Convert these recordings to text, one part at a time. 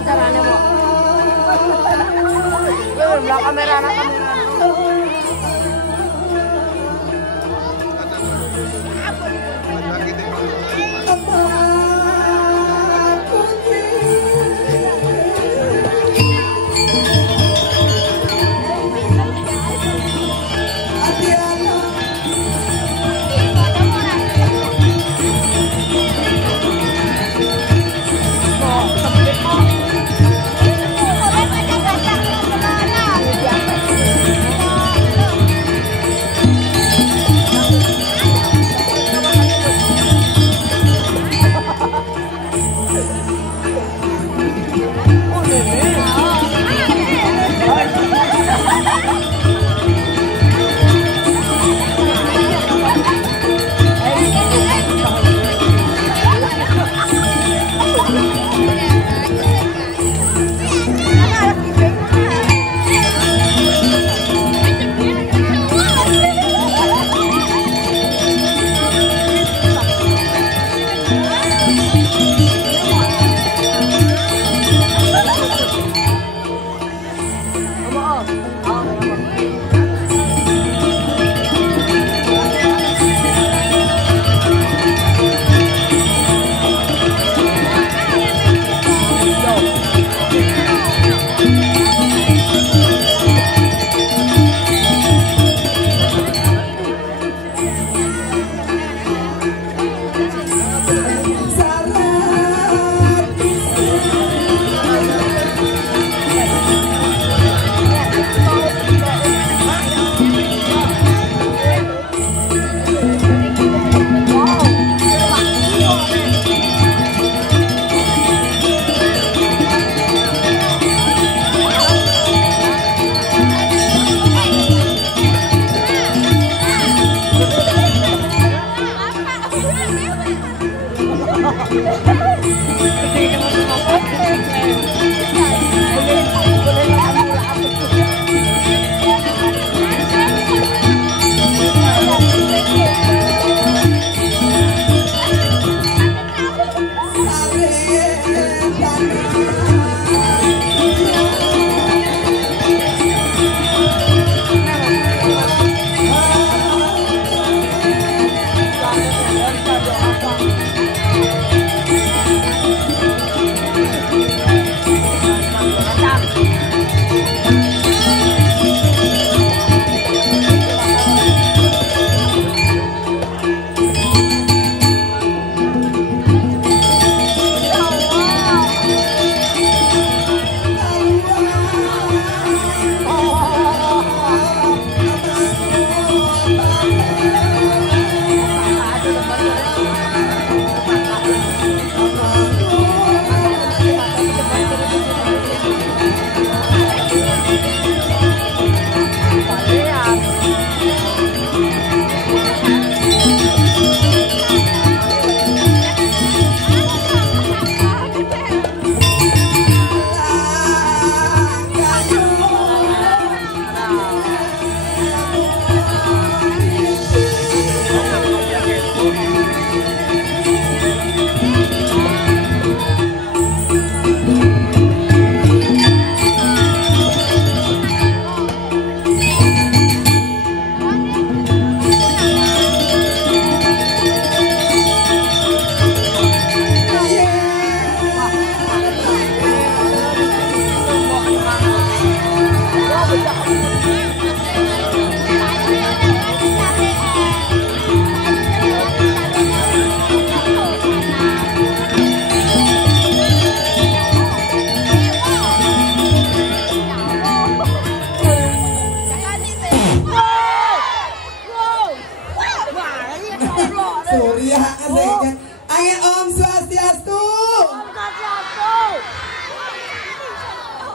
Caranya mau belakang kamera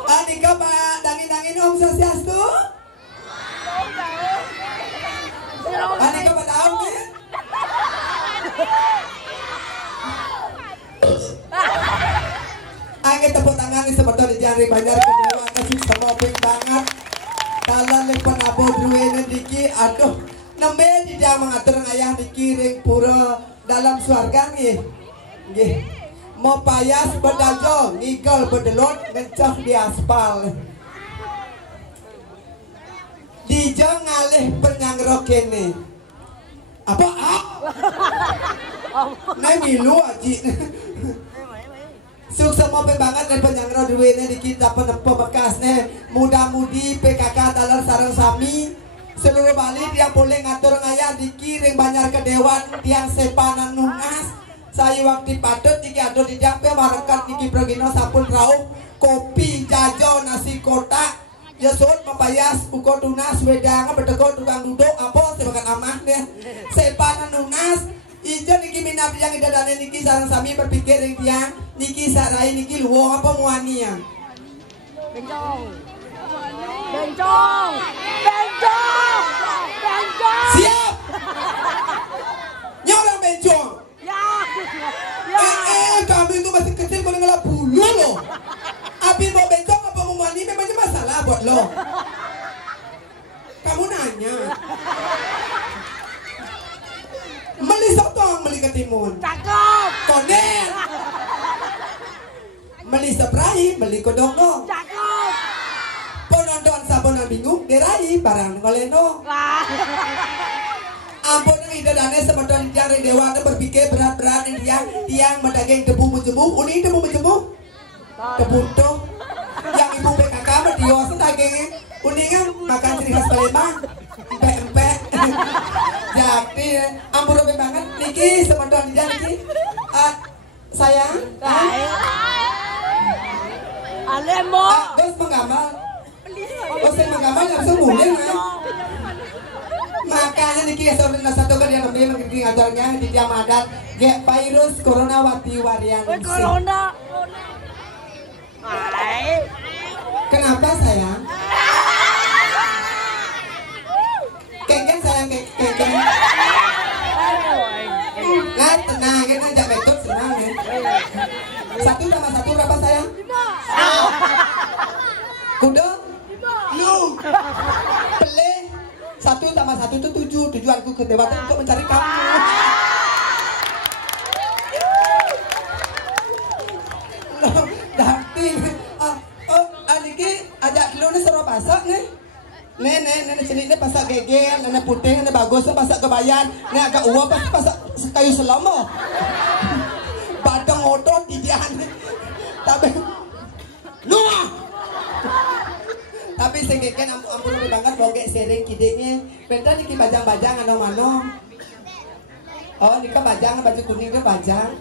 Anika Pak dangin-dangin Om Swastiastu. Anika Pak tahu ya? Angin tepuk tangan ini seperti di jari banyak kedewa kasih semoping banget. Kalian lepas abo druene diki, aduh. nembe tidak mengatur ayah dikiring pura dalam suarga nggih. Nggih. Mau payas bedajo, ngigel bedelot ngencah di aspal. Dijeng ngalih penyangro kene. Apa Nah milu aji. Sukses mau banget dan penyangro duwene di kita penempo bekasnya. Muda-mudi PKK dalam sarang sami. Seluruh Bali dia boleh ngatur ngayah dikiring banyak ke dewan tiang sepanan nunas. Saya waktu patut iki ado di jampe marekat iki progino sapun rauh kopi jajo nasi kotak yesut membayas uko tunas wedang bedego tukang duduk apa sebagai amahnya sepanan nunas ijo niki minap yang idadane niki sareng sami berpikir yang niki sarai niki luwung apa muania Bencong. Bencong. Bencong. Bencong. siap nyorang bencong. Kami itu masih kecil boleh ngelap bulu loh. Abi mau bencong apa mau mandi memangnya masalah buat lo. Kamu nanya. Beli sotong, beli ketimun. Cakep. Konet. Beli spray, beli kodong. Cakep. Penonton sabonan bingung, dirai barang ngoleno. Ampun yang idadane semeton yang dewa berpikir berat-berat yang mendaging debu menjemuk uning debu menjemuk debu tuh yang ibu PKK berdios dagingnya uningnya makan ciri khas Palembang empek-empek jadi ampun lebih banget niki semeton yang niki sayang Alemo. terus menggambar saya menggambar langsung mulai makanya niki saudara satu kan yang lebih mengerti ngajarnya di jam adat ge virus corona wati warian Corona. kenapa sayang kengkeng sayang kengkeng nah tenang kita ajak betul senang ya 1 tambah 1 berapa sayang kuda lu pele 1 tambah 1 itu 7. Tujuanku ke dewata untuk mencari kamu. Nanti, Aniki ajak dulu nih suruh pasak nih. Nenek cilik ini pasak geger, nenek putih, nenek bagus pasak kebayan, nenek agak uap pasak kayu selama. Badang otot di dia nih. Tapi, Nuah. Tapi sengkeken ampun banget bogek sering kideknya. Bentar niki bajang-bajang ano-mano. Oh nikah bajang baju kuning itu bajang.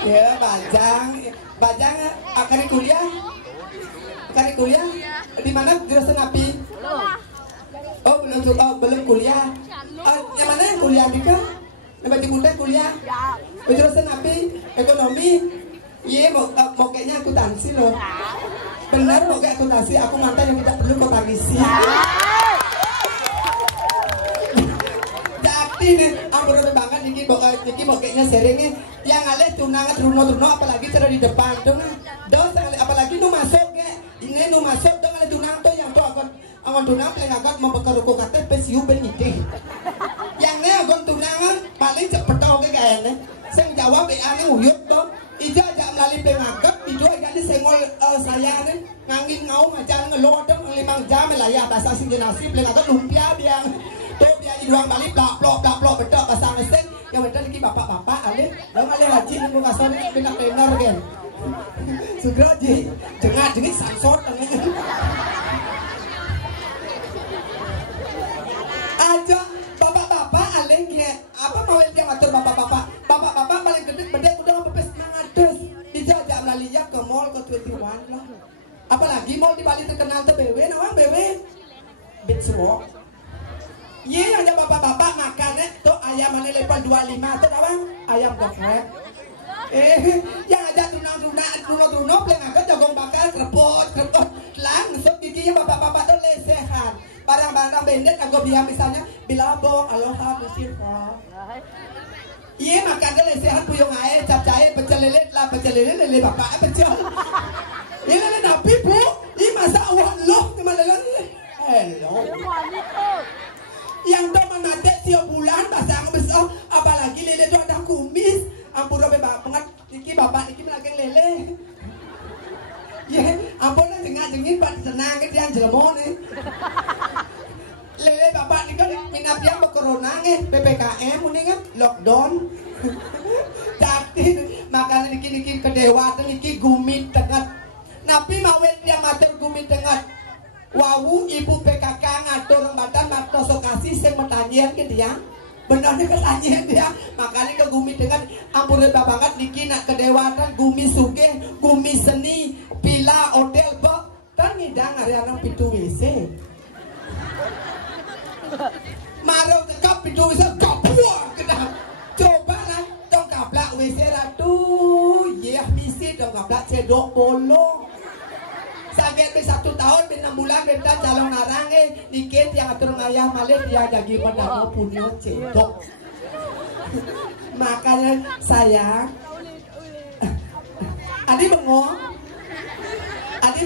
Ya bajang. Bajang akari kuliah. Akari kuliah. Di mana jurusan api? Oh belum kuliah. Yang mana yang kuliah nikah? Baju muda kuliah. Jurusan api ekonomi. Iya mau kayaknya akuntansi loh. Benar mau kayak akuntansi, aku mantan yang tidak perlu kau tangisi. Jadi nih, aku udah banget niki mau kayaknya seringnya yang alih tunangan truno apalagi cara di depan dong. Dos apalagi nu masuk kayak ini nu masuk dong alih tunang tuh yang tuh agon tunang paling agak memperkeruku KTP siu benite. Yang nih agon tunangan paling cepet tau kayaknya. Saya jawab ane nguyut tuh. Ija ajak melalui pengagap, ija jadi senggol saya nih ngangin ngau macam ngelodong 5 jam melayar bahasa sing jenasi pengagap lumpia biang tuh dia iduang balik plok betul bahasa ngeseng yang betul lagi bapak-bapak alih dong alih haji nunggu kasar ini benar kan segera ji jengit sansot aja bapak-bapak alih kayak apa mau yang ngatur bapak-bapak paling gede udah pepes mangados dijajak melalui ke mall ke 21 lah apalagi mall di Bali terkenal tuh BW nawang BW Beach Walk iya ada bapak-bapak makannya tuh ayamannya level 25 tuh nawang ayam geprek yang ada tunang-tunang paling agak jagong bakal krepot langsung giginya bapak-bapak tuh lesehan barang-barang bendet aku biar misalnya bilabong aloha musirka iya makan dia lesehan puyung air capcai pecel lele bapak pecel ini lele napi bu ini masa awak loh kemana lele hello Yang do menate tiap bulan pasang besar, apalagi lele itu ada kumis. Ampun sampai banget, niki bapak niki lagi lele. Ya, ampun lah jengah-jengin pak senang ke dia jelmo nih. Lele bapak nih kan minat yang corona nih, PPKM ini kan lockdown. Jadi makanya niki kedewa niki gumit tengah. Napi mawet dia mater gumit tengah. Wawu ibu PKK ngatur badan atau sokasi saya bertanya ke dia. Benar nih ketanya dia. Makanya ke gumit dengan ampun banget niki nak kedewatan gumi suge, gumi seni, pila hotel bak. Kan ngidang hari orang pintu WC. Marau tekap pintu WC kapuah kedap. Coba lah dong kaplak WC ratu. Yeh misi dong kaplak cedok bolong. Sampai 1 tahun 6 bulan benta calon narang dikit yang atur ngayah malih dia jadi mendamu punya cedok. Makanya sayang Adi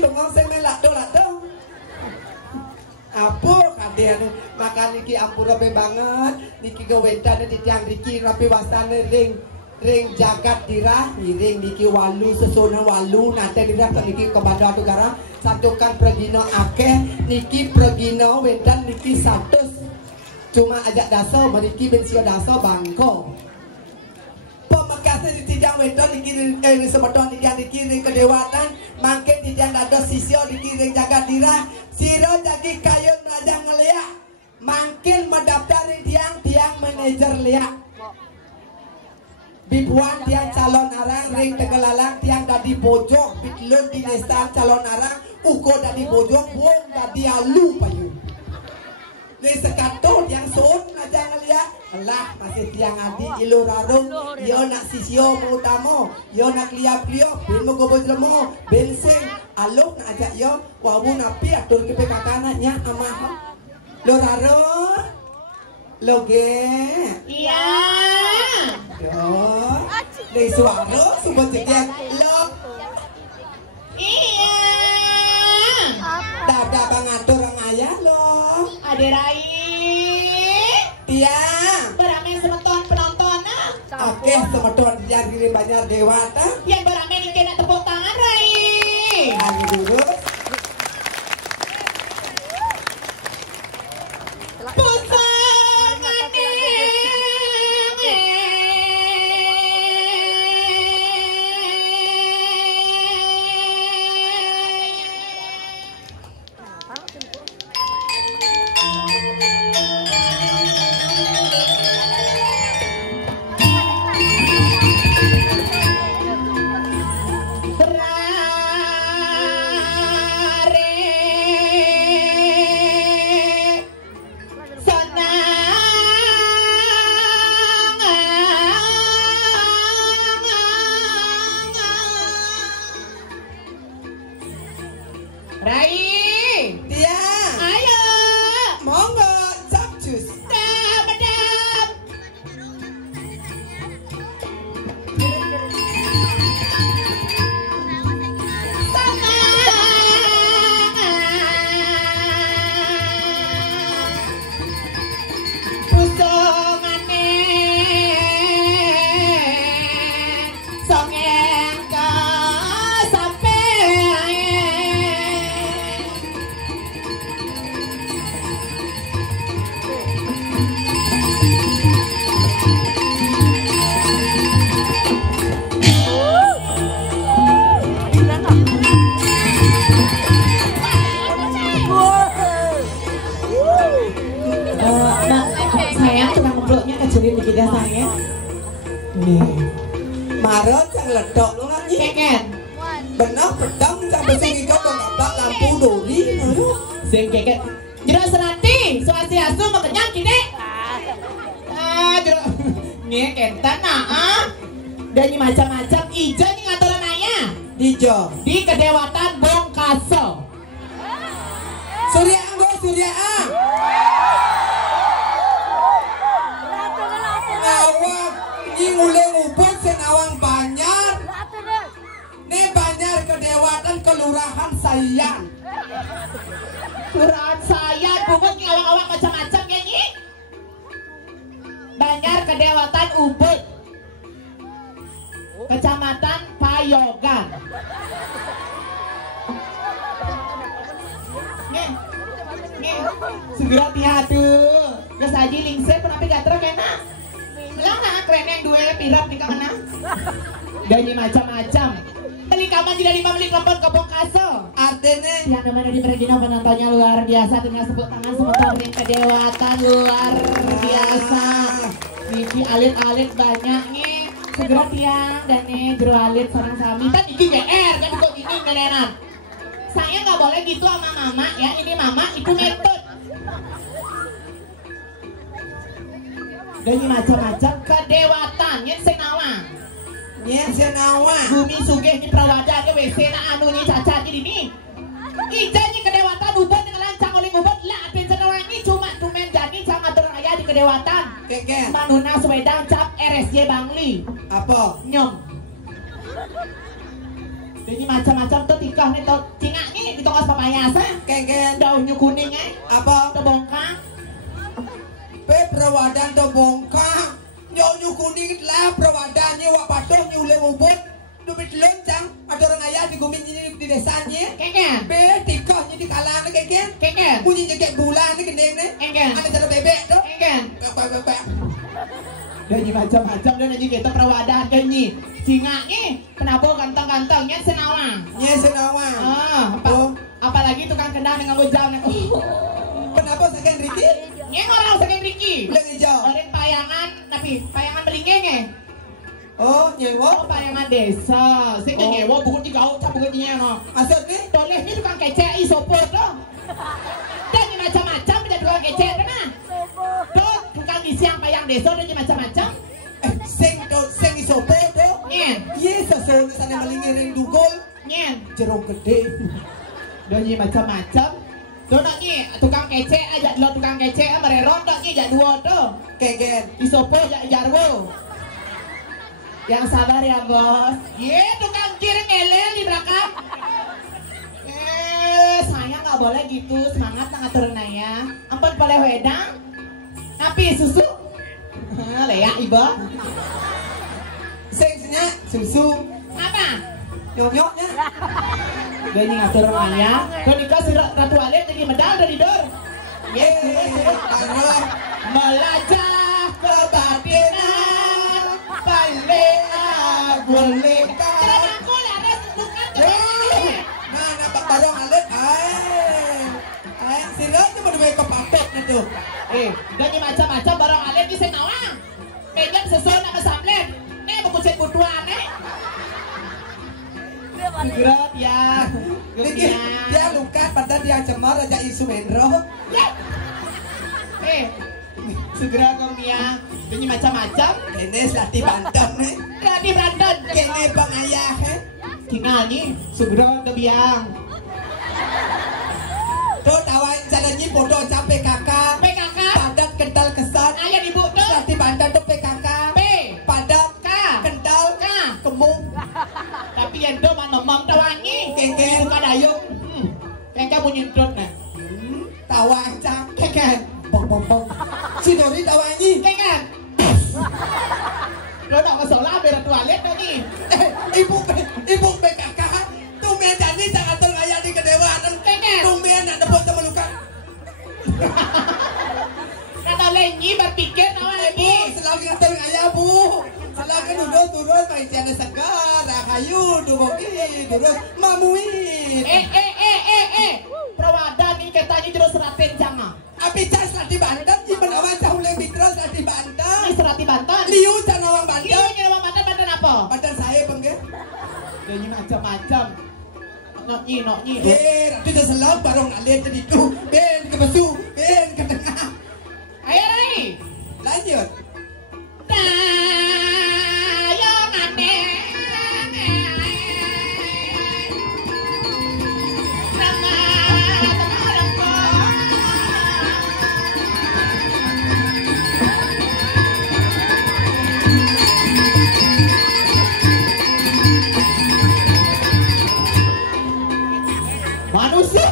bengong saya melak do apa kadean makan niki ampura be banget niki gawetane titiang niki rapi wasane ring jagat dirah ring niki walu sesona walu nate dirah niki ke bandar negara satukan pregino akeh niki pregino wedan niki 100 cuma ajak daso meniki bensio daso bangko pemekasnya di tijang wedan niki sebetulnya niki ring kedewatan makin tijang dado sisio niki ring jagat dirah siro jadi kayun raja ngeliak makin mendaftarin tiang manajer liak bibuan tiang calon arang ring tegelalang tiang dadi bojong bitlun di desa calon arang uko dadi bojong buang dadi alu payu ni sekato yang suun aja ngeliat alah masih tiang adi ilu rarung yo nak sisio utamo yo nak liap bin mo gobo jelmo bensin aluk nak ajak yo wawu napi atur ke PKK nanya amah lo rarung lo ge Iya. yo dari suara sebut jadi lo Iya. dada bangatur orang ayah lo Ade Rai. tiang Beramai semeton penonton. oke semeton dia kirim banyak dewata Yang beramai ini kena tepuk tangan Rai. lagi dulu nih marot yang ledok lu lagi Keken. benar pedang sampai sini kau nggak lampu dori Sing keken. Jero serati, Swastiastu makanya kini. Jero nih kentan nah. Dan macam-macam ijo nih ngaturan ayah. dijo Di kedewatan Bongkaso. Surya Anggo Surya Ang awak ini mulai ngubur senawang Banyar nih Banyar kedewatan kelurahan Sayan Kelurahan saya, bungut nih awak-awak macam-macam ya nih. Banjar Kedewatan Ubud, Kecamatan Payogan. Nih, segera hati. Kesaji lingse penapi gatra kena. Bilang nak keren yang dua pirap di kamana. Gaji macam-macam. Beli kaman tidak 5 menit lepon kebong kaso. Artinya Yang namanya di Regina penontonnya luar biasa dengan sebut tangan semua yang kedewatan luar biasa. Niki alit-alit banyak nih. Segera tiang dan nih jero alit sarang sami. Kan iki GR kan kok ini kenenan. Saya nggak boleh gitu sama mama ya. Ini mama itu metode. Dan macam-macam kedewatannya senawa. Nya senawa. Bumi sugih di perawada ke WC na anu ni cacat di ini. Ijanya kedewatan ubah dengan lancang oleh ubah lah atin senawa ini cuma tumen jadi sama atur ayah di kedewatan. Keke. Manuna Swedang cap RSJ Bangli. Apa? Nyom. Jadi macam-macam tuh tikah nih tuh cingak nih di tongkas papayasa. Keke. Daunnya kuning Apa? Tebongkang. Pe perawadan to bongkang. Nyonya kuning lah perawadannya wak patuh nyule ubud. Dubit lencang ada orang ayah di gumin ini di desanya. Keken. Pe tikahnya di kalangan keke. Keken. Bunyinya kayak bulan nih kendeng nih. Keken. Ada cara bebek tuh. Keken. Bebek. Dan macam-macam dan aja kita perawadan kan nih. Cingak nih penabo ganteng-gantengnya senawang. Nya senawa. Apalagi tukang kendang dengan gojang. Kenapa sekian Ricky? Yang orang sakit Ricky. Bilang hijau. Orang payangan, tapi payangan belingeng Oh, nyewa. Oh, payangan desa. Sing nyewa bukan digau cap bukan no. Asal nih? Toleh ni tukang kecek isopor tuh. Dan ni macam-macam ada tukang kecek kan? Tuh tukang disiang payang desa dan ni macam-macam. Sing isopo tuh. Nyen, Iya, sesuatu sana melingirin dugol. nyen. Jeruk gede. Dan ni macam-macam. Tuh nak ni tukang kecek aja lo tukang kecek mereron tak ni jak dua tuh. Kegen. Isopor jak jarwo. Yang sabar ya bos. Ye tukang kirim elel di belakang. Saya nggak boleh gitu semangat nggak turun ya. Ampun boleh wedang. Tapi susu. Leyak ibu. Singnya susu. Apa? Nyonyoknya. Gak ini ngatur ya. Kau nikah si Ratu Alit jadi medal dari dor. Karena Melajah kebatinan paling boleh. Jangan aku laras bukan kebatinan. nah, nampak barong alit. Siranya mau duwe kepatok na tuh. Dan macam-macam barang alit di senawang. Kayaknya sesuai nama samlet. Nih bukucet butuan Gerak ya. Niki, dia luka pada dia cemar aja isu Mendro. Segera kau Mia. Ini macam-macam. Ini latih Banten nih. Di Banten. Kini bang ayah Tinggal nih. Segera ke biang. Tuh tawain caranya bodoh capek kakak. PKK. Padat kental kesan. Ayah ibu tuh. Latih Banten tuh PKK. P. Padat K. kental K. kemung. Tapi yang do mana mam tawangi. Keke. Suka dayung. Keke punya trot nah. Tawa cang. Keke. Bong. Si Dori tawanyi. Keke. Lo nak masalah berat toilet tuh nih. Ibu PKK. Tumben jadi sangat terkaya di kedewaan. Keke. Tumben nak dapat temelukan. Kata lenyi berpikir nawa Bu, lagi. selagi ngatur ayah bu. Selagi duduk main tiada segar, kayu, duduk mamuin. Perawadan ini katanya terus seratin jangan. Abi cas lah di Banten, jiban awan jauh lebih terus lah di Banten. Ini serati Banten. Liu canawang Banten. Liu nyawang Banten apa? Banten saya bangga. Ini macam-macam. Noknyi. Ratu dah selam barong alir tadi tu. Ben ke besu, ben ke tengah. Ayo Rai. Lanjut. Dayong aneh. Manusia.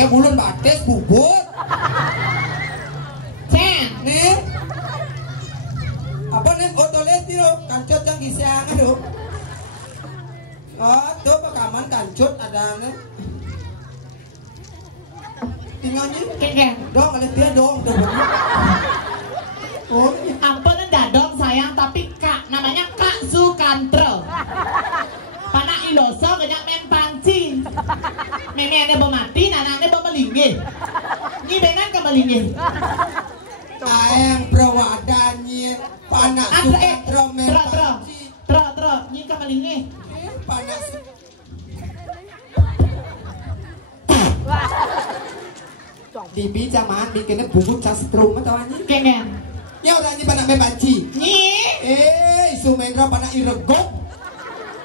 Kayak bulan bates bubut. Cen. Nih. Apa nih? Oh tulis dulu. Kancut yang gisiang aduh. Oh tuh pekaman kancut ada nih. Tinggalnya. Kek. Dong ada dia dong. Oh. Ampun dadong sayang tapi Kak namanya Kak Sukantro. Panak iloso banyak main pancing. Meme ane mati, nanane melinggih. Ni benan ke melinggih. Ayang prawadanya panak Sukantro main pancing. Tro, ni ke melinggih. Panas. Bibi zaman bikinnya bubut castrum atau anjing. Kengen. Ya udah ini panak main pancing. Ni. Sumendra panak iregok.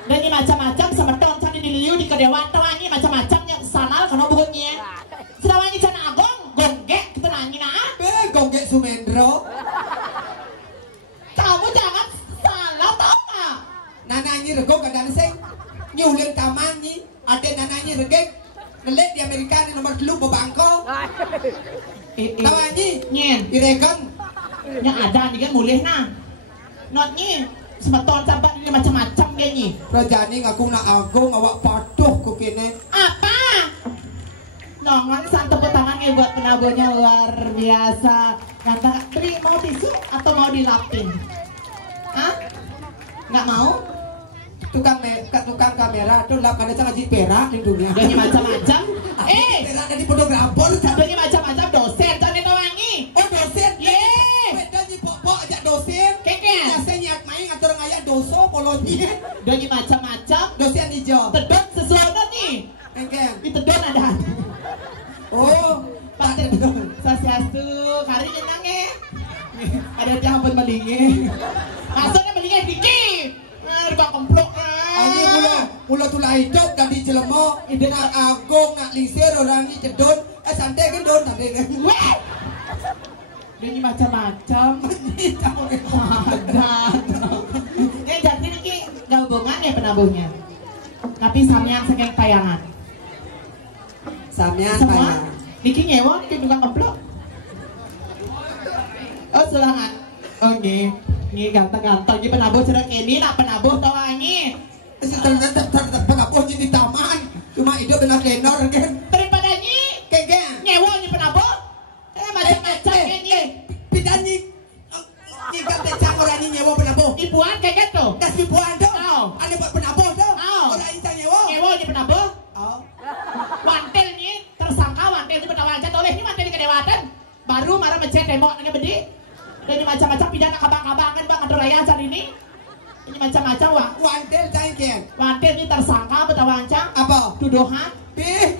Dan ini macam-macam semeton cani diliu di kedewatan ini macam-macam yang sanal kena bukunya. Sedang ini cana agong gonggek kita nanya nah. Gonggek Sumendro. Kamu jangan salah tau nggak? Nananya regok kadang sing nyulin taman ni ada nananya regek nelet di Amerika ni nomor 2 bebangko. Tahu ni? Nyen. Irekan. Yang ada ni kan mulih nah. Notnya semeton sampai ini macam-macam dia ni. Rajani ngaku nak agung awak patuh ku kene. Apa? Nongan santai tepuk tangan ya buat penabuhnya luar biasa. Kata Tri mau tisu atau mau dilapin? Hah? Nggak mau? Tukang kamera tuh lap ada ngaji perak di dunia. Dia ni macam-macam. Perak dari fotografer. Dia ni macam-macam dosen tadi tawangi. Oh dosen. Ye. Beda ni pok-pok ajak dosen. Keke. Dosen nyak main ngatur ngayak doso polonnya. Dia ni macam-macam. Dosen hijau. Tedon sesuatu ni. Engkeng. Di tedon ada. Oh, Pak Tedon. Sasiastu. Kari jenang ada yang pun melingi. Maksudnya melingi dikit. Ribak kemplok. Ini mula tulah hidup dari jelema. Ide nak agung nak lisir orang ni cedon. Santai kan don santai kan. Weh. Dia ni macam-macam. Ada. Yang jadi ni gabungan ya penabuhnya. Tapi samyang saking tayangan. Samyang Semua. tayang. Niki nyewa ni tukang kemplok. Oh selangat. Oke. Ni ganteng-ganteng ni penabuh cerah kini nak penabuh tawa ni. Ternyata penabuh di taman. Cuma hidup dengan lenor kan. Daripada ni Kegeng. nyewa ni penabuh. Macam-macam ni. Pidan ni. Ni kata cang orang ni nyewa penabuh. Ibuan kayak gitu. Das ribuan tu. Oh. Ada buat penabuh tu. Oh. Orang ini cang nyewa. Nyewa ni penabuh. Oh. Wantel ni tersangka wantel ni bertawajan oleh ni wantel di kedewatan. Baru marah mencet tembok dengan bedi. Dan ini macam-macam pidana kabang-kabangan bang ada raya hari ini. Ini macam-macam wah. Wantel cangkeng. Wantel ni tersangka bertawajan. Apa? Tuduhan.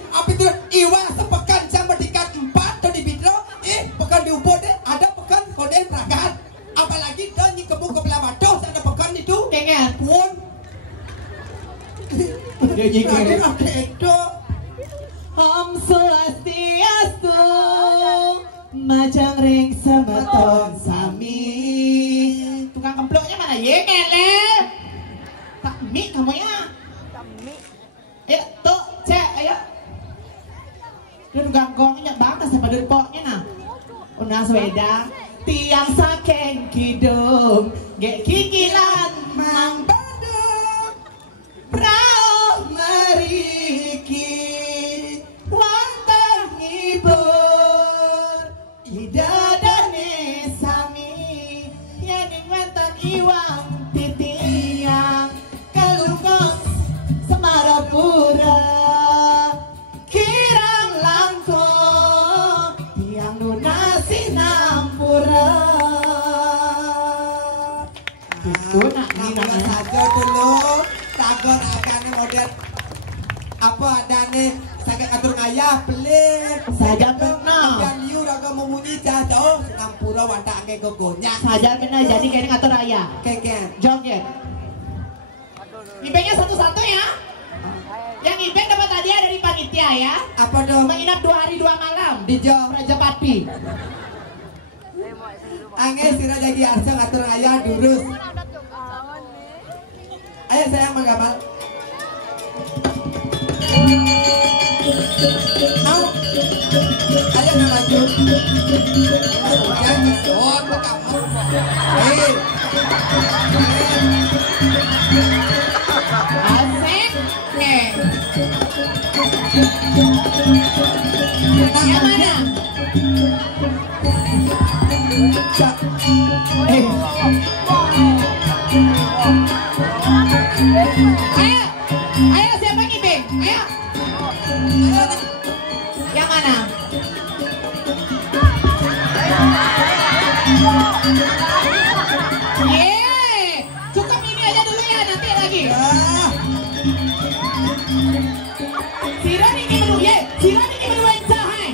Apa itu? Iwa sepekan cang berdikat 4 tu di Bidro. Pekan di Ubud ada pekan koden peragat. Apalagi tu ni kebun kebelah Batu ada pekan itu. Kengen. Pun. Dia jingkir. Itu. Om Swastiastu macam ring semeton sami. Tukang kemploknya mana ye kele? Tak mi kamu ya? Ayo tuh cek ayo. Dia ganggongnya banget pada poknya nah. Una sweda tiang saking kidung gek kikilan mang badung prau mariki wonten ngibur idadane sami yening wonten iwang titiang kalungkos semarapura kirang langkung tiang lunasi nampura. Itu nak ni Nama namanya. saja dulu. Tagon akan model apa ada nih sakit atur ngayah pelik Saja kena. dan liu raga memunyi jatuh nampura wadah ke gogonya Saja kena jadi kayaknya ngatur raya. keken Joget. Ibengnya satu-satu ya. Yang ibeng dapat hadiah dari panitia ya. apa dong Menginap 2 hari 2 malam di jam Rajapati. angin sira jadi arsa ngatur ngayah durus ayo sayang manggamal mau Mana maju? Jangan oh ke kamu. Asik. Nih. Yang mana? Ayo, ayo siapa ngibing? Ayo. Yang mana? Yeay, cukup ini aja dulu ya, nanti lagi. Sira ini menu ye, sira ini menu enca hai.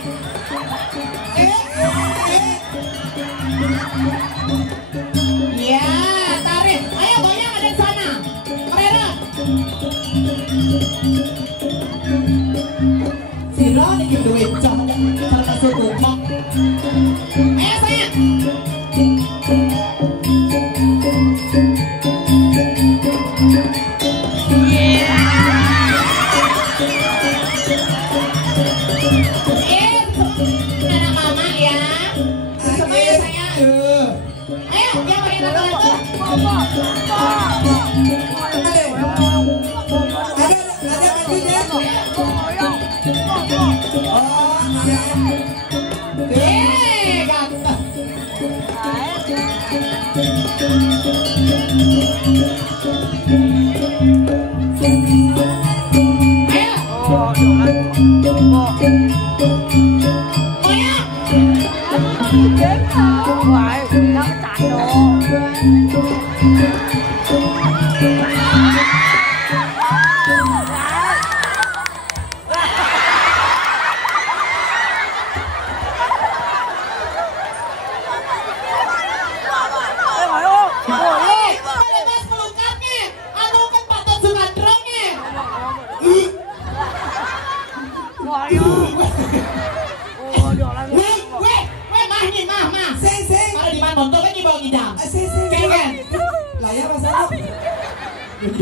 Ya, tarik. Ayo goyang ada di sana. Merah. Sira ini menu enca, termasuk rumah. Ayo sayang. Anak mama ya. Semuanya sayang. Ayo, yang pakai lato-lato. Ganteng.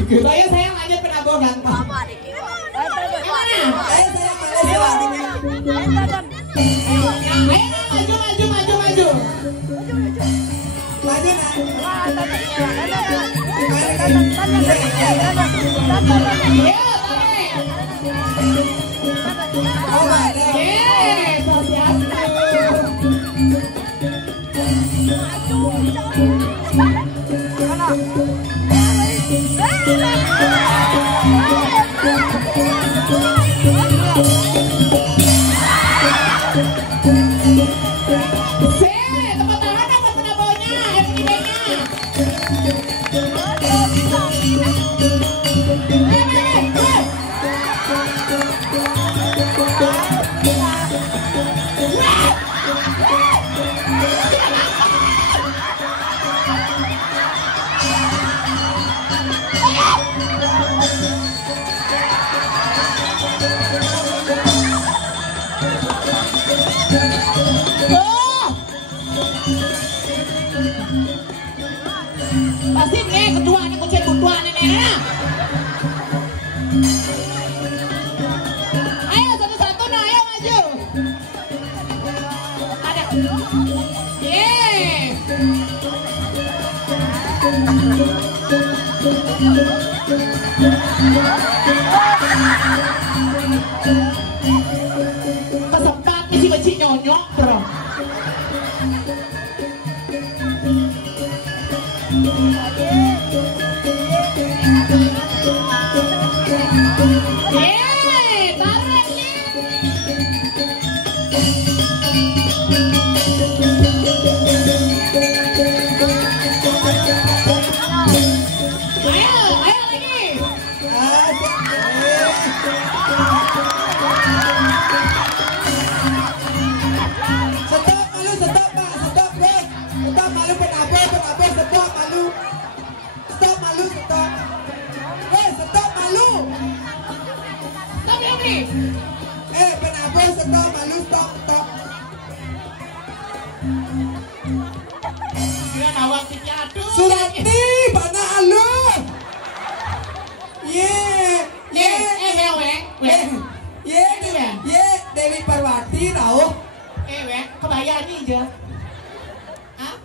Saya sayang lanjut penabur ganteng. Pasti nih kedua nih kucing kedua nih nih. Ayo satu-satu nah ayo maju. Ada. Yeay. Kesempat nih si beci nyonyok bro. Surati, mana alu? Ye, Dewi Parwati tahu? saya nih aja. Hah?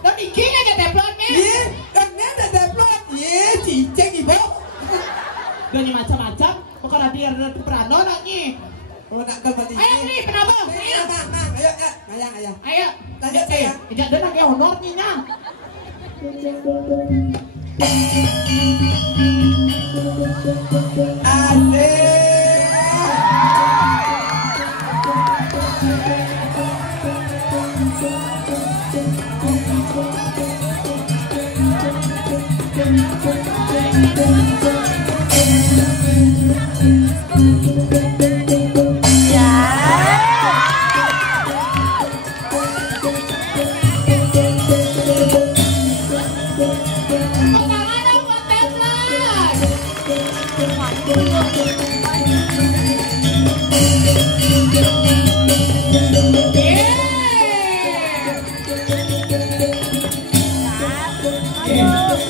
Lo bikinnya aja teflon nih. Iya, kan ini ada teflon. Iya, ciceng ibu. Udah nih macam-macam. Bukan biar berano nih. Oh, nak kembali. Ayo nih, kenapa? Ayo, mang. Ayo, ayang. Ayo. Lanjut saya. Tidak ada lagi honor nih nah.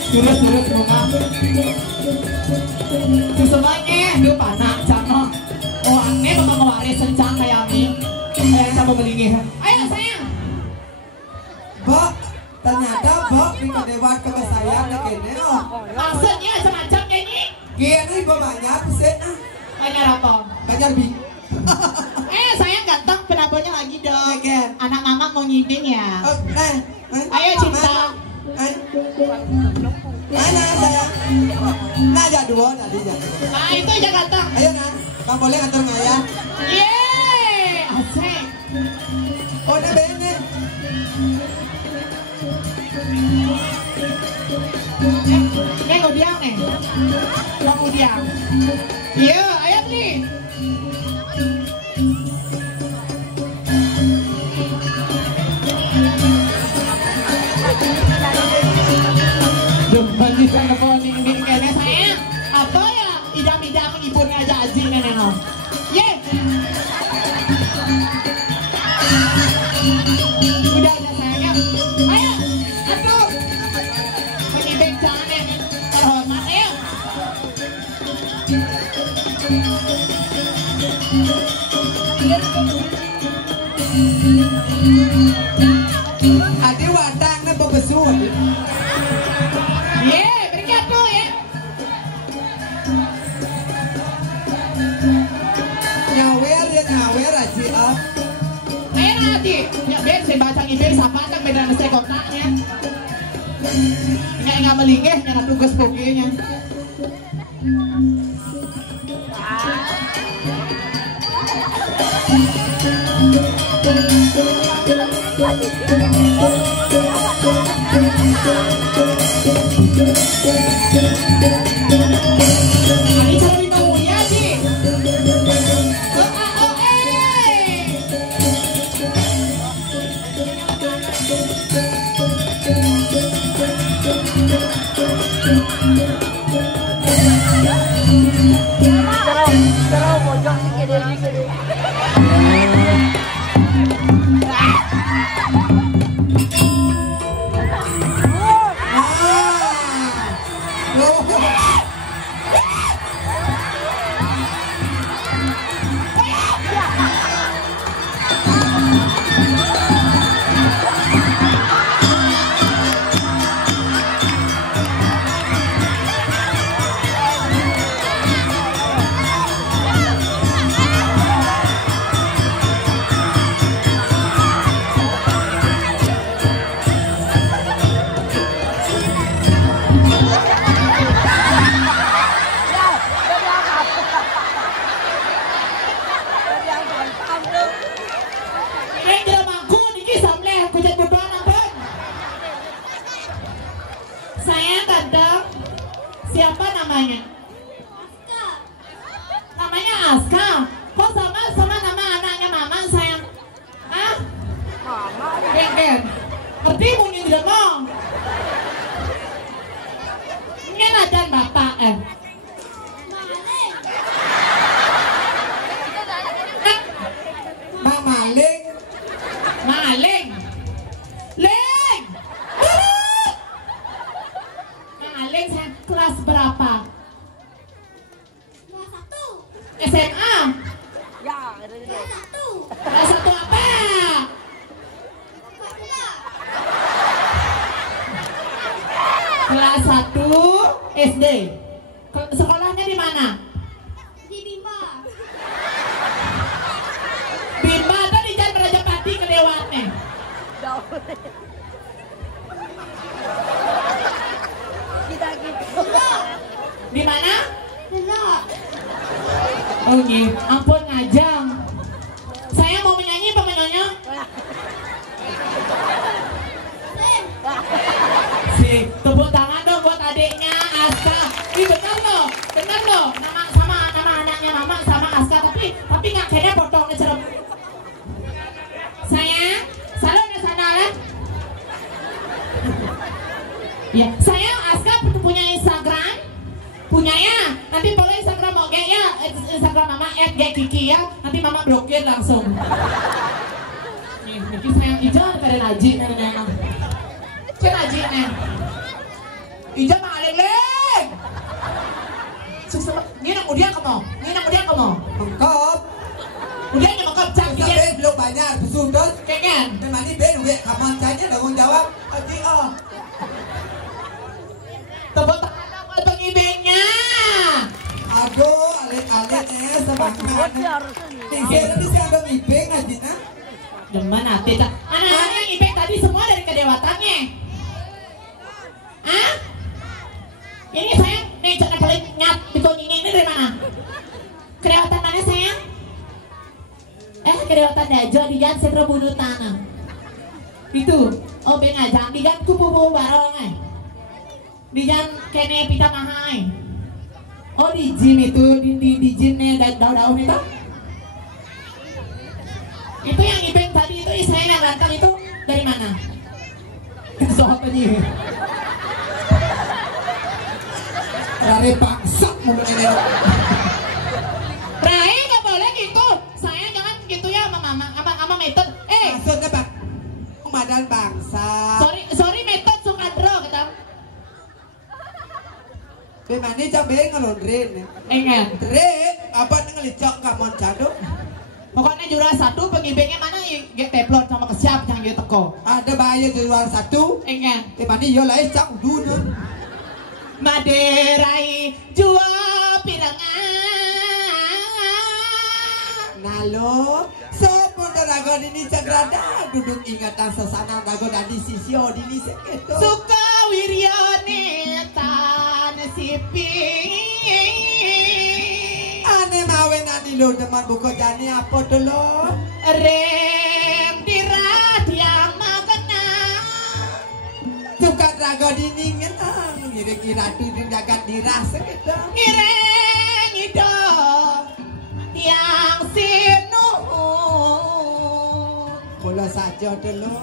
Terus bunga. Itu semuanya, lu panak cano. Oh, aneh bakal ngewaris sencang kayak ini. Kayak sama belingi. Ayo sayang. Bok, ternyata Bok ini kedewat ke saya nak kene. Oh, Maksudnya semacam kayak ini. kene Bok banyak sih. Banyak apa? Banyak bi. Sayang ganteng, penatonya lagi dong. Ken. Anak mama mau nyibing ya. Oh, Ayo cinta. Mana saya? Nah, aja dua tadi ya. Nah itu aja ganteng. Ayo nah, Bang boleh nganter ngaya. Yeay, asik. Oh, udah bene. Udiang nih. Bang Udiang. Iya, ayo nih. Jumpa di sana ini kayaknya saya apa ya idam-idam ibunya aja aji nenek no. Ye. Udah sayangnya. Ayo, atur. Penyibik jangan yang terhormat ya. Adi wadangnya bebesul. Berkat lo ya. Nyawer aja ah. Aji, ya biar saya baca ibir siapa tak beda saya kotaknya. Nggak melingeh, nggak tugas pokoknya. Ini cara minumnya sih. Terus pojok sikit dia. Siapa namanya? Aska. Namanya Aska. Kok sama nama anaknya Mama sayang? Hah? Mama. Ken. Ngerti mungkin tidak mau. Ini ada bapak Maling. Maling. Ling. Maling saya kelas berapa? Kelas 1. SMA. Ya, kelas 1. Kelas 1 SD. Sekolahnya di mana? Di Bima. Bima atau di Jalan Rajapati kelewatnya? Di mana? Belok. Oh iya, ampun ngajang. Saya mau menyanyi apa menyanyi? Sih, tepuk tangan dong buat adiknya Aska. Ih benar loh, nama anaknya Mama sama Aska, tapi nggak kayaknya potongnya serem. Sayang, selalu ada sandalan. Ya, saya Aska punya Instagram, punyanya. Nanti follow Instagram Oge ya, Instagram Mama @gekiki ya. Nanti Mama blokir langsung. Nih, Niki sayang Ija keren aji nih. Keren aji nih. Ija mah aleng-leng. Sukses. Ini nak udian kamu. Mengkop. Udian yang mengkop cak Kita dia. belum banyak, besudut. Kengen. Kemana duit, kapan tanya tanggung jawab. Oke, oh. Tepuk tangan dong buat pengibingnya. Aduh, alit-alitnya semangat. Tinggal nanti saya ada ngibing aja, nah. Demen hati tak? Anak-anak yang ibing tadi semua dari kedewatannya. Hah? Ini sayang, nih jangan paling nyat di konyingnya ini dari mana? Kedewatan mana sayang? Kedewatan dajo di jalan Setro Bunuh Tanah. Itu, oh beng aja, di jalan kupu-kupu barong di jalan kene pita mahai. Oh di gym itu, di gymnya daun-daun itu. Itu yang ibeng tadi itu saya yang ganteng itu dari mana? Soal tadi. Rare paksa mobil ini. Rai nggak boleh gitu. Saya jangan gitu ya sama mama, sama metode. Maksudnya bang, Madan bangsa. Sorry metode Sukandro kata. Bagaimana cabai ngelondrin? Enggak. Dre, apa ngelicok kamu cado? Pokoknya juara 1 pengibengnya mana yang teplon sama kesiap yang gitu teko. Ada bahaya di luar 1. Enggak. Bagaimana yo lah cak dulu. Maderai jua pirangan. Nalo, sopon rago ini sagrada duduk ingatan sesana rago di sisi dini seketo. Suka wiryane tan sipi. Ane mawen ani lo teman buku jani apa dulu? Rem dirah yang magana. Suka rago dini ngenang kira-kira tuh jagat dirasa gitu. Ireng itu yang sinuhun. Mula saja dulu.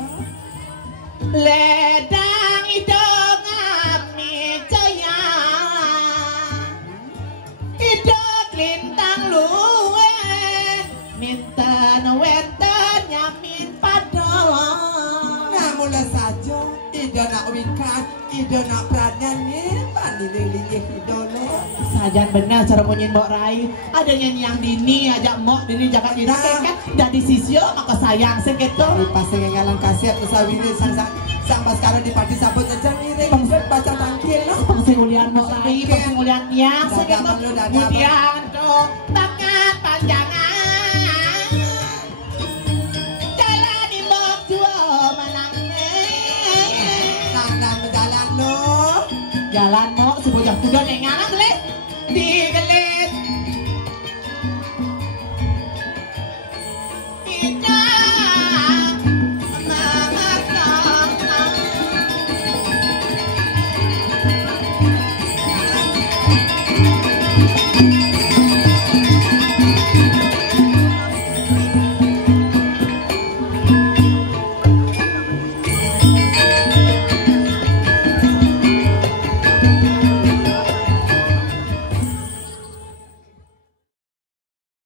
Ledang itu ngami jaya. Itu lintang luwe. Minten wenten nyamin padang. Nah mula saja. Ida nak wikan, ida nak peradannya, pani lelingnya hidolo. Sajan benar cara punyin Mbok Rai. Ada nyanyi yang dini ajak Mbok dini jaga diri kan. Dan di sisio maka sayang seketo. Pas ngalang kasih aku sawine sampai sekarang di party sabut aja nih. Baca tangkil lah. Pengulian Mbok Rai, pengulian yang seketo. Kemudian dong bakat panjangan. Jalan di Mbok Juo menangnya. Nang jalan lo. Jalan Mbok sebujak kuda nengalang